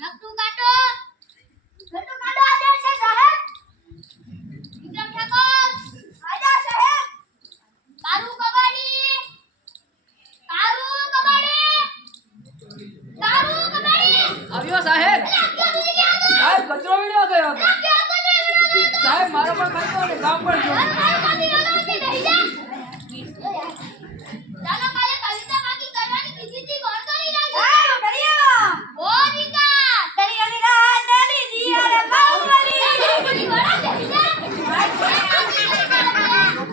નકટુ કાટો આદેશ છે સાહેબ. વિક્રમ ઠાકોર આદેશ સાહેબ. કારુ કબાડી આવ્યો સાહેબ. સાહેબ કચરો વીણવા ગયો હતો. સાહેબ મારો પણ કચરો ને કામ પણ જો. ચાલો કાલે કવિતા બાકી કરવાની કીધી હતી કોણ કરી રહ્યો? હા કરીયો. ઓ દીકા કરી કરી રાત દાદી જી અરે બાહુબલી.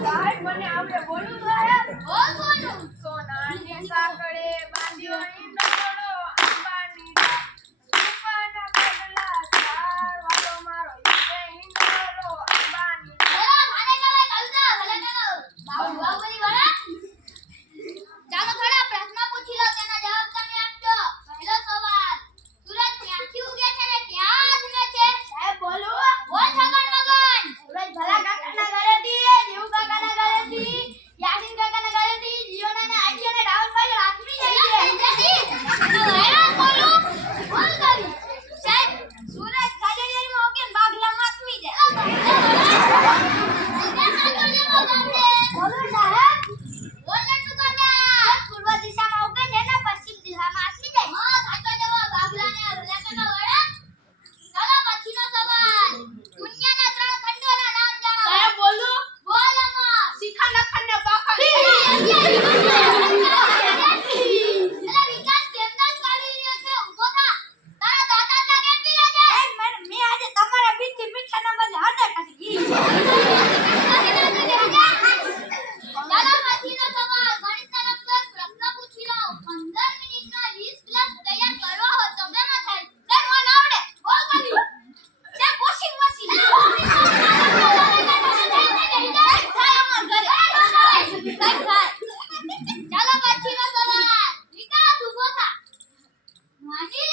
સાહેબ મને આવડે બોલું સાહેબ. ઓ બોલું. સોનાની સાંકળે બાંધ્યો ઈંડોળો અંબાની સુપાના બદલા ચાર વાલો મારો ઈંડોળો અંબાની. ચલો મારે કવે કવિતા ભલે કરો. બાહુબલી વાળા. ચાલો થોડા પ્રશ્ન પૂછી લો, તેના જવાબ તમે આપજો. પહેલો સવાલ, સૂરજ ક્યાંથી ઉગે છે ને ક્યાં ઉગે છે? સાહેબ બોલું. બોલ છગન મગન. સૂરજ ભલા કાકાના ઘરેથી, જીવ કાકાના ઘરેથી, યાસીન કાકાના ઘરેથી, જીઓના ને આઈડિયા ને રાહુલ ભાઈ રાત્રી જાય છે. વાયરલ બોલું. બોલ કરી. સાહેબ સૂરજ કાજળિયામાં ઉગે ને બાગલામાં આથમી જાય. બોલું સાહેબ. બોલ નટુ કાકા. પૂર્વ દિશામાં ઉગે છે ને પશ્ચિમ દિશામાં આથમી જાય. હા સાચો જવાબ. બાગલાને ભલાકાના વાળા. ચાલો પછીનો સવાલ, દુનિયાના 3 ખંડોના નામ જણાવો. સાહેબ બોલું. બોલ અમર. શિખા નખંડ ને પાખંડ. એલા વિકાસ કેમ ના કાઢી રહ્યો છે? ઊભો થા. તારા દાદા ના કેમ પીરા છે? મે આજે તમારા બીજથી મીઠાના બદલે હળદર કાઢી. ચાલો પછીનો સવાલ, ગણિતના લગતા પ્રશ્ન પૂછી લો. 15 મિનિટમાં 20 ગ્લાસ તૈયાર કરવા હોય તો કેમાં થાય? તે મને આવડે. બોલ કરી. તે વોશિંગ મશીન. થાય અમર ઘરે. થાય. ચાલો પછીનો સવાલ, વિકાસ ઊભો થા. માજી